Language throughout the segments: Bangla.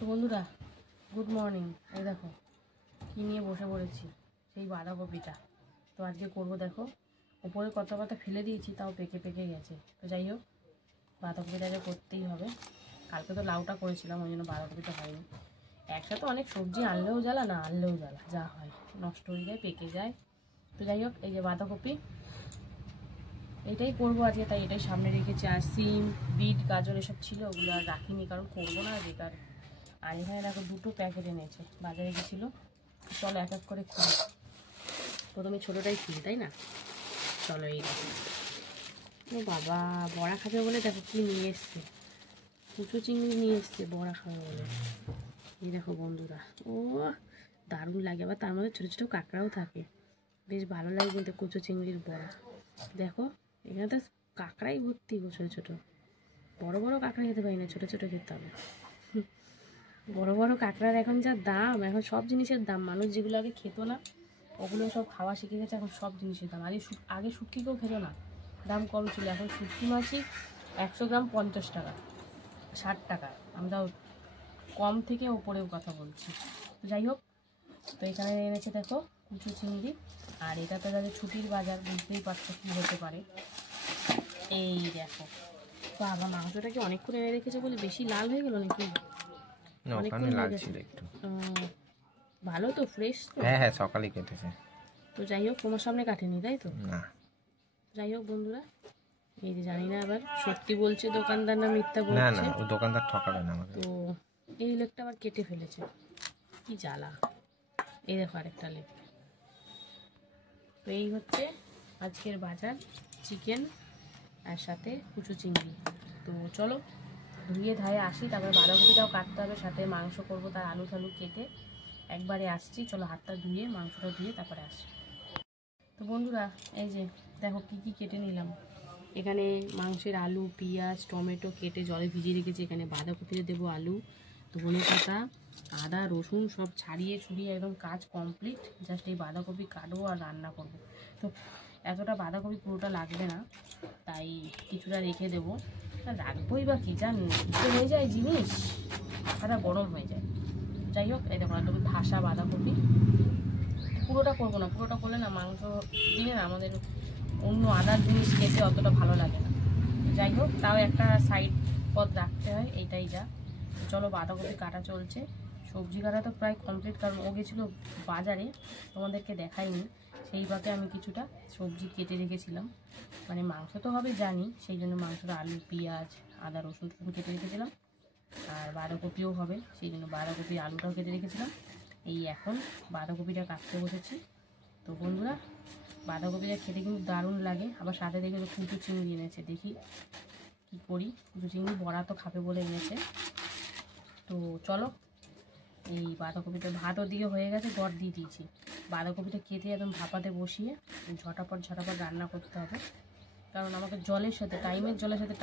তো বন্ধুরা গুড মর্নিং। এই দেখো কী নিয়ে বসে পড়েছি, সেই বাঁধাকপিটা। তো আজকে করবো, দেখো উপরে কত কথা ফেলে দিয়েছি, তাও পেকে পেকে গেছে। তো যাই হোক, বাঁধাকপিটা আজকে করতেই হবে। কালকে তো লাউটা করেছিলাম, ওই জন্য বাঁধাকপিটা হয়নি। একসাথে অনেক সবজি আনলেও জ্বালা, না আনলেও জ্বালা, যা হয় নষ্ট হয়ে যায়, পেকে যায়। তো যাই হোক, এই যে বাঁধাকপি, এটাই করবো আজকে, তাই এটাই সামনে রেখেছি। আর সিম, বিট, গাজর এসব ছিল, ওগুলো আর রাখিনি, কারণ করবো না বেকার। আর এখানে দেখো দুটো প্যাকেট এনেছে, বাজারে গেছিলো। চলো এক এক করে খুলি। প্রথমে ছোটোটাই খুলি, তাই না? চলো, এই দেখো, ও বাবা, বড়া খাবে বলে দেখো কি নিয়ে এসছে, কুচো চিংড়ি নিয়ে এসছে বড়া খাবে বলে। এই দেখো বন্ধুরা, ও দারুণ লাগে। আবার তার মধ্যে ছোটো ছোটো কাঁকড়াও থাকে, বেশ ভালো লাগে কিন্তু কুচো চিংড়ির বড়া। দেখো এখানে তো কাঁকড়াই ভর্তি গো, ছোটো ছোটো। বড় বড় কাঁকড়া খেতে পারি না, ছোটো ছোটো খেতে হবে। বড় বড় কাঁকড়ার এখন যা দাম, এখন সব জিনিসের দাম। মানুষ যেগুলো আগে খেত না, ওগুলো সব খাওয়া শিখে গেছে, এখন সব জিনিসের দাম। আগে শুটকিকেও খেত না, দাম কম ছিল। এখন শুটকি মাছই 100 গ্রাম 50 টাকা, 60 টাকা। আমরা কম থেকে ওপরেও কথা বলছি। তো যাই হোক, তো এখানে এনেছে দেখো কুচো চিংড়ি। আর এটা তো যাদের ছুটির বাজার, বুঝতেই পারছো কী হতে পারে। এই দেখো বাবা, মাংসটা কি অনেক করে এনে রেখেছে বলে বেশি লাল হয়ে গেল নাকি? ভালো তো, ফ্রেশ তো। হ্যাঁ হ্যাঁ, সকালে কেটেছে। তো যাই হোক, তোমার সামনে কাটেনি, তাই তো? না। যাই হোক বন্ধুরা, এই যে জানি না আবার সত্যি বলছে দোকানদার না মিথ্যা বলছে। না না, ও দোকানদার ঠকাবে না আমাকে। তো এই লেগটা আবার কেটে ফেলেছে, কি জ্বালা। এই দেখো আরেকটা লেগ। তো এই হচ্ছে আজকের বাজার, চিকেন আর সাথে কুচো চিংড়ি। তো চলো ধুয়ে ধায়ে আসি, তারপরে বাঁধাকপিটাও কাটতে হবে, সাথে মাংস করবো, তার আলু টালু কেটে একবারে আসছি। চলো হাতটা ধুয়ে, মাংসটা ধুয়ে তারপরে আসি। তো বন্ধুরা, এই যে দেখো কী কী কেটে নিলাম। এখানে মাংসের আলু, পেঁয়াজ, টমেটো কেটে জলে ভিজিয়ে রেখেছি। এখানে বাঁধাকপিতে দেবো আলু, ধনে পাতা, আদা, রসুন সব ছাড়িয়ে ছুড়িয়ে একদম কাজ কমপ্লিট। জাস্ট এই বাঁধাকপি কাটবো আর রান্না করব। তো এতটা বাঁধাকপি পুরোটা লাগবে না, তাই কিছুটা রেখে দেবো। রাখবোই বা কী, জান হয়ে যায় জিনিস, মাথাটা গরম হয়ে যায়। যাই হোক, এই দেখো একদম ভাসা বাঁধাকপি। পুরোটা করবো না, পুরোটা করলে না মাংস দিনে না আমাদের অন্য আদার জিনিস খেতে অতটা ভালো লাগে না। যাই হোক, তাও একটা সাইড পথ রাখতে হয়, এইটাই যা। চলো বাঁধাকপি কাটা চলছে, সবজি কাটা তো প্রায় কমপ্লিট, কারণ ও গেছিলো বাজারে, তোমাদেরকে দেখাইনি। সেই পাতে আমি কিছুটা সবজি কেটে রেখেছিলাম, মানে মাংস তো হবে জানি, সেই জন্য মাংসটা আলু, পেঁয়াজ, আদা, রসুন টসুন কেটে রেখেছিলাম। আর বাঁধাকপিও হবে, সেই জন্য বাঁধাকপি আলুটাও কেটে রেখেছিলাম। এই এখন বাঁধাকপিটা কাটতে বসেছি। তো বন্ধুরা, বাঁধাকপিটা খেতে কিন্তু দারুণ লাগে। আবার সাথে দেখে কুচো চিংড়ি এনেছে, দেখি কি করি। কুচো চিংড়ি বড়া তো খাবে বলে এনেছে। তো চলো, এই বাঁধাকপিটা ভাতও দিয়ে হয়ে গেছে, গড় দিয়ে দিয়েছি। বাঁধাকপিটা কেটে একদম ভাপাতে বসিয়ে ঝটাপট ঝটাপট রান্না করতে হবে, কারণ আমাকে জলের সাথে, টাইমের জলের সাথে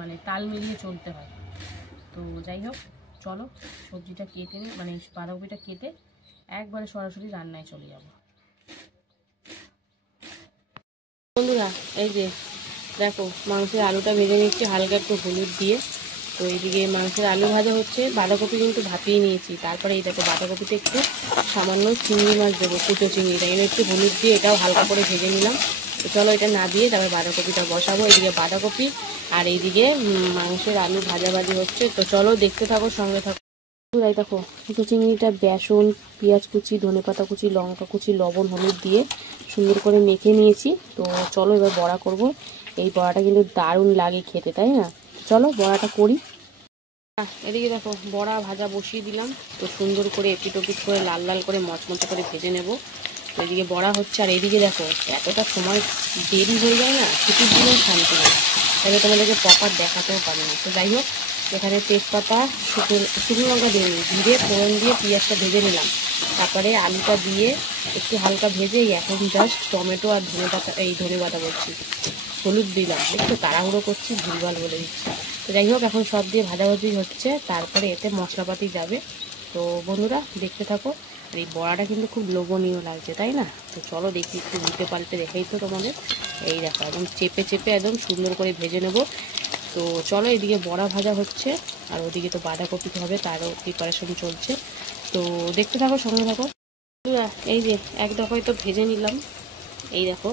মানে তাল মিলিয়ে চলতে হয়। তো যাই হোক, চলো সবজিটা কেটে নিই, মানে বাঁধাকপিটা কেটে একবারে সরাসরি রান্নায় চলে যাব। বন্ধুরা, এই যে দেখো মাংসের আলুটা ভেজে নিচ্ছি হালকা একটু হলুদ দিয়ে। তো এইদিকে মাংসের আলু ভাজা হচ্ছে, বাঁধাকপি কিন্তু ভাপিয়ে নিয়েছি। তারপরে এই দেখো বাঁধাকপিতে একটু সামান্য চিংড়ি মাছ দেবো, কুচো চিংড়ি, তাই একটু হলুদ দিয়ে এটাও হালকা করে ভেজে নিলাম। তো চলো এটা না দিয়ে তারপরে বাঁধাকপিটা বসাবো। এইদিকে বাঁধাকপি আর এইদিকে মাংসের আলু ভাজাভাজি হচ্ছে। তো চলো দেখতে থাকো, সঙ্গে থাকো। এই দেখো কুচো চিংড়িটা বেসন, পেঁয়াজ কুচি, ধনেপাতা কুচি, লঙ্কা কুচি, লবণ, হলুদ দিয়ে সুন্দর করে মেখে নিয়েছি। তো চলো এবার বড়া করব। এই বড়াটা কিন্তু দারুণ লাগে খেতে, তাই না? চলো বড়াটা করি। এদিকে দেখো বড়া ভাজা বসিয়ে দিলাম। তো সুন্দর করে এপিট ওপিট করে লাল লাল করে মচমচে করে ভেজে নেব। তো এদিকে বড়া হচ্ছে, আর এদিকে দেখো এতটা সময় দেরি হয়ে যায় না, ছুটির দিনেও শান্তি নেই, তাহলে তোমাদেরকে প্রপার দেখাতেও পাবে না। তো যাই হোক, এখানে তেজপাতা, শুকনো লঙ্কা দিয়ে জিরে ফোড়ন দিয়ে পেঁয়াজটা ভেজে নিলাম। তারপরে আলুটা দিয়ে একটু হালকা ভেজে এখন জাস্ট টমেটো আর ধনেপাতা বলছি, হলুদ দিলাম। একটু তাড়াহুড়ো করছি, ভুলভাল বলে দিচ্ছি। তো যাই হোক, এখন সব দিয়ে ভাজাভাজি হচ্ছে, তারপরে এতে মশলাপাতি যাবে। তো বন্ধুরা দেখতে থাকো। আর এই বড়াটা কিন্তু খুব লোভনীয় লাগছে, তাই না? তো চলো দেখি, একটু উল্টে পাল্টে রেখেই তো তোমাদের। এই দেখো একদম চেপে চেপে একদম সুন্দর করে ভেজে নেব। তো চলো, এদিকে বড়া ভাজা হচ্ছে আর ওদিকে তো বাঁধাকপি হবে, তারও প্রিপারেশন চলছে। তো দেখতে থাকো, সঙ্গে থাকো। এই যে এক দফায় তো ভেজে নিলাম, এই দেখো।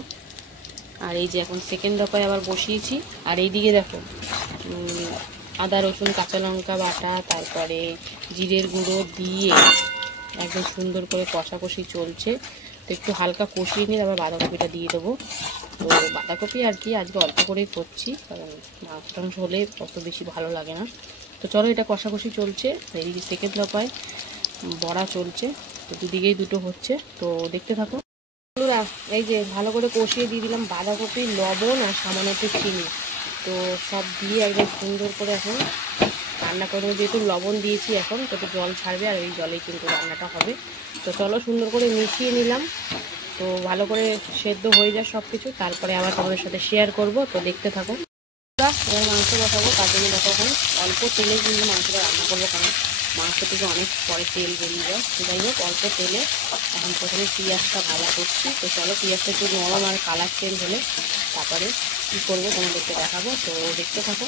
আর এই যে এখন সেকেন্ড দফায় আবার বসিয়েছি। আর এইদিকে দেখো আদা রসুন কাঁচা লঙ্কা বাটা, তারপরে জিরের গুঁড়ো দিয়ে একদম সুন্দর করে কষাকষি চলছে। তো একটু হালকা কষিয়ে নিয়ে তারপর বাঁধাকপিটা দিয়ে দেবো। তো বাঁধাকপি আর কি আজকে অল্প করেই করছি, কারণ মাংস হলে অত বেশি ভালো লাগে না। তো চলো, এটা কষাকষি চলছে। এইদিকে সেকেন্ড দফায় বড়া চলছে, তো দুদিকেই দুটো হচ্ছে। তো দেখতে থাকো। এই যে ভালো করে কষিয়ে দিয়ে দিলাম বাঁধাকপি, লবণ আর সামান্য একটু চিনি। তো সব দিয়ে একদম সুন্দর করে এখন রান্না করবো। যেহেতু লবণ দিয়েছি এখন তো জল ছাড়বে, আর ওই জলেই কিন্তু রান্নাটা হবে। তো চলো, সুন্দর করে মিশিয়ে নিলাম। তো ভালো করে সেদ্ধ হয়ে যায় সব কিছু, তারপরে আবার তোমাদের সাথে শেয়ার করব। তো দেখতে থাকো। এবার মাংস বসাবো, তার জন্য দেখো এখন অল্প তেলে কিন্তু মাংসটা রান্না করবো, কারণ মাংস থেকে অনেক পরে তেল বেরিয়ে যায়। যাই হোক, অল্প তেলে এখন প্রথমে পেঁয়াজটা ভাজা করছি। তো চলো, পেঁয়াজটা একটু নরম আর কালার চেঞ্জ হলে তারপরে কী করবো তোমাদেরকে দেখাবো। তো দেখতে থাকো।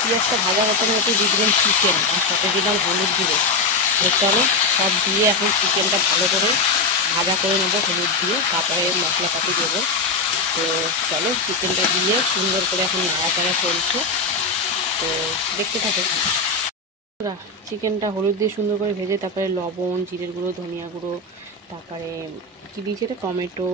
পেঁয়াজটা ভাজা হতে হতে দিয়ে দিলাম চিকেন, আর সাথে দিলাম হলুদ গুঁড়ো। চলো, সব দিয়ে এখন চিকেনটা ভালো করে ভাজা করে নেবো হলুদ দিয়ে, তারপরে মশলাপাতি দেবো। তো চলো, চিকেনটা দিয়ে সুন্দর করে এখন নাড়াচাড়া চলছে। তো দেখতে থাকো। চিকেনটা হলুদ দিয়ে সুন্দর করে ভেজে তারপরে লবণ, জিরের গুঁড়ো, ধনিয়া গুঁড়ো, তারপরে কী দিয়েছি এটা, টমেটো,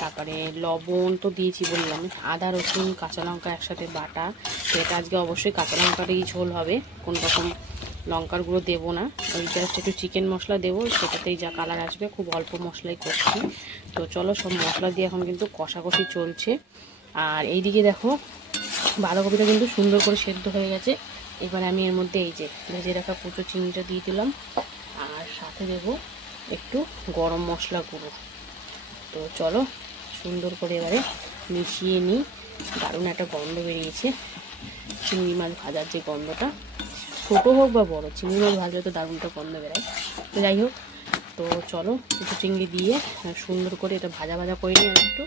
তারপরে লবণ তো দিয়েছি বললাম, আদা রসুন কাঁচা লঙ্কা একসাথে বাটা। তো এটা আজকে অবশ্যই কাঁচা লঙ্কারই ঝোল হবে, কোনো রকম লঙ্কার গুঁড়ো দেবো না। ওই জাস্ট একটু চিকেন মশলা দেবো, সেটাতেই যা কালার আসবে। খুব অল্প মশলাই করছি। তো চলো, সব মশলা দিয়ে এখন কিন্তু কষাকষি চলছে। আর এইদিকে দেখো বাঁধাকপিটা কিন্তু সুন্দর করে সেদ্ধ হয়ে গেছে। এবার আমি এর মধ্যে এই যে ভেজে রাখা কুচো চিংড়িটা দিয়ে দিলাম, আর সাথে দেবো একটু গরম মশলা গুঁড়ো। তো চলো, সুন্দর করে এবারে মিশিয়ে নিই। দারুণ একটা গন্ধ বেরিয়েছে, চিংড়ি মাছ ভাজার যে গন্ধটা, ছোটো হোক বা বড়ো, চিংড়ি মাছ ভাজলে তো দারুণটা গন্ধ বেরোয়। তো যাই হোক, তো চলো, কুচো চিংড়ি দিয়ে সুন্দর করে এটা ভাজা ভাজা করে নিই একটু।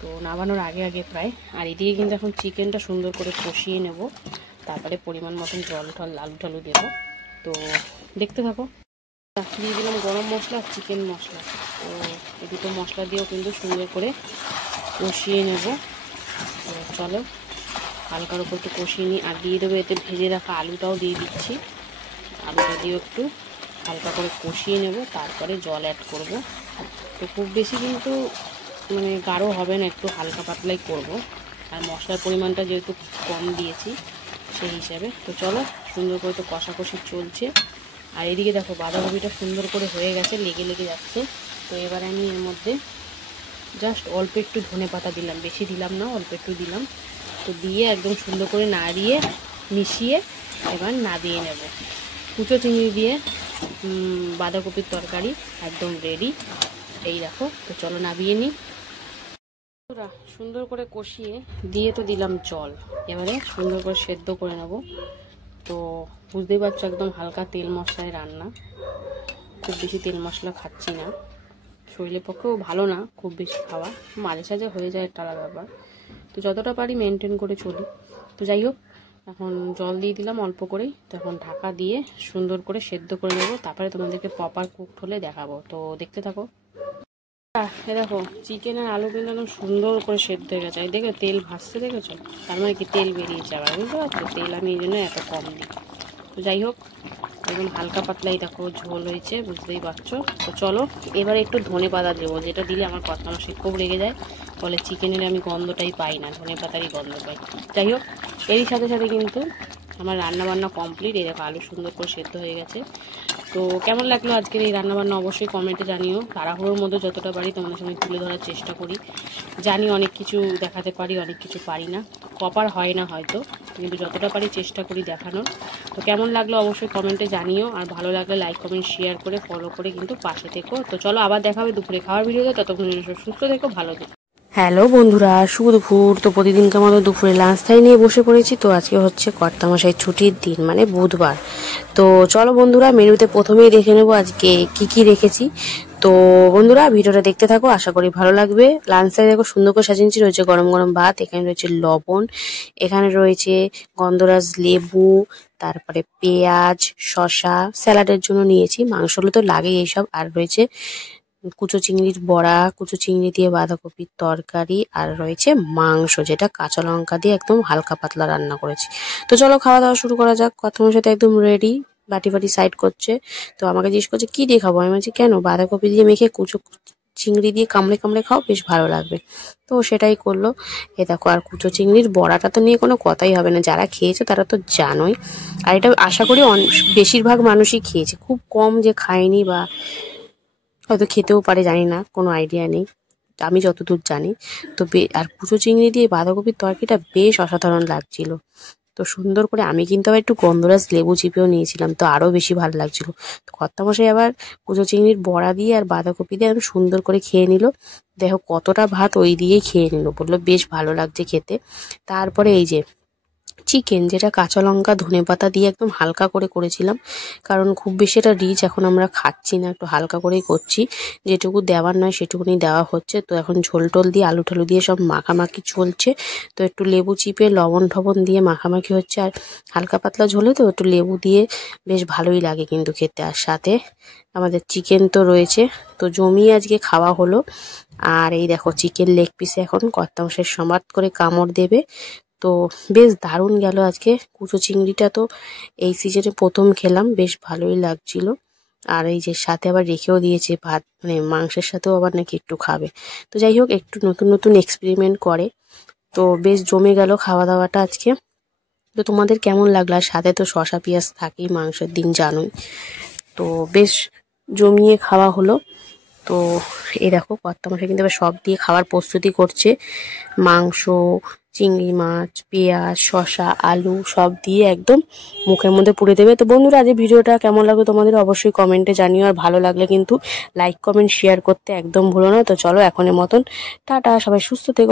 তো নামানোর আগে আগে প্রায়। আর এদিকে কিন্তু এখন চিকেনটা সুন্দর করে কষিয়ে নেব, তারপরে পরিমাণ মতন জল টল আলু টালু দেবো। তো দেখতে থাকো। দিয়ে দিলাম গরম মশলা আর চিকেন মশলা। তো এই দুটো মশলা দিয়েও কিন্তু সুন্দর করে কষিয়ে নেব। তো চলো, হালকার উপর একটু কষিয়ে নিই। আর দিয়ে দেবো এতে ভেজে রাখা আলুটাও দিয়ে দিচ্ছি। আলুটা দিয়েও একটু হালকা করে কষিয়ে নেব, তারপরে জল অ্যাড করব। তো খুব বেশি কিন্তু মানে গাঢ় হবে না, একটু হালকা পাতলাই করব। আর মশলার পরিমাণটা যেহেতু কম দিয়েছি সেই হিসাবে। তো চলো, সুন্দর করে তো কষাকষি চলছে। আর এদিকে দেখো বাঁধাকপিটা সুন্দর করে হয়ে গেছে, লেগে লেগে যাচ্ছে। তো এবার আমি এর মধ্যে জাস্ট অল্প একটু ধনেপাতা দিলাম, বেশি দিলাম না, অল্প একটু দিলাম। তো দিয়ে একদম সুন্দর করে নাড়িয়ে মিশিয়ে এবার নামিয়ে নেব। কুচো চিংড়ি দিয়ে বাঁধাকপির তরকারি একদম রেডি। এই দেখো। তো চলো নামিয়ে নিই। সুন্দর করে কষিয়ে দিয়ে তো দিলাম জল, এবারে সুন্দর করে সেদ্ধ করে নেব। তো বুঝতেই পারছো একদম হালকা তেল মশলায় রান্না, খুব বেশি তেল মশলা খাচ্ছি না, শরীরের পক্ষেও ভালো না খুব বেশি খাওয়া, মাঝে সাঝে হয়ে যায় একটা আলাদা ব্যাপার। তো যতটা পারি মেনটেন করে চলি। তো যাই হোক, এখন জল দিয়ে দিলাম অল্প করেই। তো এখন ঢাকা দিয়ে সুন্দর করে সেদ্ধ করে নেবো, তারপরে তোমাদেরকে প্রপার কুকড হলে দেখাবো। তো দেখতে থাকো। দেখো চিকেন আর আলু কিন্তু একদম সুন্দর করে সেদ্ধ হয়ে গেছে। দেখো তেল ভাসছে, দেখেছো? তার মানে কি তেল বেরিয়েছে আবার, বুঝতে পারছো? তেল আমি এই জন্য এত কম দিই। তো যাই হোক, একদম হালকা পাতলাই দেখো ঝোল হয়েছে, বুঝতেই পারছো। তো চলো, এবারে একটু ধনে পাতা দেবো, যেটা দিলে আমার কর্তামশাই খুব রেগে যায়, বলে চিকেনের আমি গন্ধটাই পাই না, ধনে পাতারই গন্ধ পাই। যাই হোক, এরই সাথে সাথে কিন্তু আমার রান্নাবান্না কমপ্লিট। এই দেখো আলু সুন্দর করে সেদ্ধ হয়ে গেছে। তো কেমন লাগলো আজকের এই রান্নাবান্না অবশ্যই কমেন্টে জানিও। তাড়াহুড়োর মধ্যে যতটা পারি তোমাদের সঙ্গে তুলে ধরার চেষ্টা করি। জানি অনেক কিছু দেখাতে পারি, অনেক কিছু পারি না, প্রপার হয় না হয়তো, কিন্তু যতটা পারি চেষ্টা করি দেখানোর। তো কেমন লাগলো অবশ্যই কমেন্টে জানিও। আর ভালো লাগলে লাইক কমেন্ট শেয়ার করে ফলো করে কিন্তু পাশে থেকো। তো চলো, আবার দেখা হবে দুপুরে খাওয়ার ভিডিওতে। ততক্ষণ সুস্থ থেকো, ভালো থেকো। হ্যালো বন্ধুরা, শুভ দুপুর। তো প্রতিদিনকার মতো দুপুরে লাঞ্চ টাইম নিয়ে বসে পড়েছি। তো আজকে হচ্ছে কর্তামশাই ছুটির দিন, মানে বুধবার। তো চলো বন্ধুরা, মেনুতে প্রথমেই দেখে নেবো আজকে কি কি রেখেছি। তো বন্ধুরা ভিডিওটা দেখতে থাকো, আশা করি ভালো লাগবে। লাঞ্চে দেখো সুন্দর করে সাজিয়েছি, রয়েছে গরম গরম ভাত, এখানে রয়েছে লবণ, এখানে রয়েছে গন্ধরাজ লেবু, তারপরে পেঁয়াজ, শসা, স্যালাডের জন্য নিয়েছি, মাংস হলে তো লাগেই এইসব, আর রয়েছে কুচো চিংড়ির বড়া, কুচো চিংড়ি দিয়ে বাঁধাকপির তরকারি, আর রয়েছে মাংস যেটা কাঁচা লঙ্কা দিয়ে একদম হালকা পাতলা রান্না করেছি। তো চলো খাওয়া দাওয়া শুরু করা যাক। কর্তামশাই সাথে একদম রেডি, বাটি ফাটি সাইড করছে। তো আমাকে জিজ্ঞেস করছে কি দিয়ে খাবো, আমি বলছি কেন, বাঁধাকপি দিয়ে মেখে কুচো চিংড়ি দিয়ে কামড়ে কামড়ে খাও, বেশ ভালো লাগবে। তো সেটাই করলো। এ দেখো, আর কুচো চিংড়ির বড়াটা তো নিয়ে কোনো কথাই হবে না, যারা খেয়েছে তারা তো জানোই। আর এটা আশা করি বেশিরভাগ মানুষই খেয়েছে, খুব কম যে খায়নি বা হয়তো খেতেও পারে, জানি না, কোনো আইডিয়া নেই, আমি যতদূর জানি। তো আর কুচো চিংড়ি দিয়ে বাঁধাকপির তরকারিটা বেশ অসাধারণ লাগছিল। তো সুন্দর করে আমি কিন্তু আবার একটু গন্ধরাজ লেবু চিপেও নিয়েছিলাম, তো আরো বেশি ভালো লাগছিল। তো কর্তামশাই আবার কুচো চিংড়ির বড়া দিয়ে আর বাঁধাকপি দিয়ে একদম সুন্দর করে খেয়ে নিল। দেখো কতটা ভাত ওই দিয়েই খেয়ে নিল, বললো বেশ ভালো লাগছে খেতে। তারপরে এই যে চিকেন, যেটা কাঁচা লঙ্কা ধনেপাতা দিয়ে একদম হালকা করে করেছিলাম, কারণ খুব বেশি এটা রিচ এখন আমরা খাচ্ছি না, একটু হালকা করেই করছি, যেটুকু দেওয়ার নয় সেটুকুনি দেওয়া হচ্ছে। তো এখন ঝোল টোল দিয়ে আলু ঠালু দিয়ে সব মাখামাখি চলছে। তো একটু লেবু চিপে লবণ ঠবণ দিয়ে মাখামাখি হচ্ছে, আর হালকা পাতলা ঝোলে তো একটু লেবু দিয়ে বেশ ভালোই লাগে কিন্তু খেতে। আর সাথে আমাদের চিকেন তো রয়েছে, তো জমিয়ে আজকে খাওয়া হলো। আর এই দেখো চিকেন লেগ পিসে এখন কর্তামশাই সমাত করে কামড় দেবে। তো বেশ দারুণ গেল আজকে। কুচো চিংড়িটা তো এই সিজনে প্রথম খেলাম, বেশ ভালোই লাগছিল। আর এই যে সাথে আবার রেখেও দিয়েছে ভাত, মানে মাংসের সাথেও আবার নাকি একটু খাবে। তো যাই হোক, একটু নতুন নতুন এক্সপেরিমেন্ট করে। তো বেশ জমে গেল খাওয়া দাওয়াটা আজকে। তো তোমাদের কেমন লাগলো? আর সাথে তো শসা পেঁয়াজ থাকেই মাংসের দিন, জানোই। তো বেশ জমিয়ে খাওয়া হলো। তো এই দেখো কর্তামশাই কিন্তু এবার সব দিয়ে খাওয়ার প্রস্তুতি করছে, মাংস, চিংড়ি মাছ, পেঁয়াজ, শসা, আলু সব দিয়ে একদম মুখের মধ্যে পুরে দেবে। তো বন্ধুরা আজ ভিডিওটা কেমন লাগলো তোমাদের অবশ্যই কমেন্টে জানিও, আর ভালো লাগলে কিন্তু লাইক কমেন্ট শেয়ার করতে একদম ভুলো না। তো চলো এখনের মতন টাটা, সবাই সুস্থ থেকো।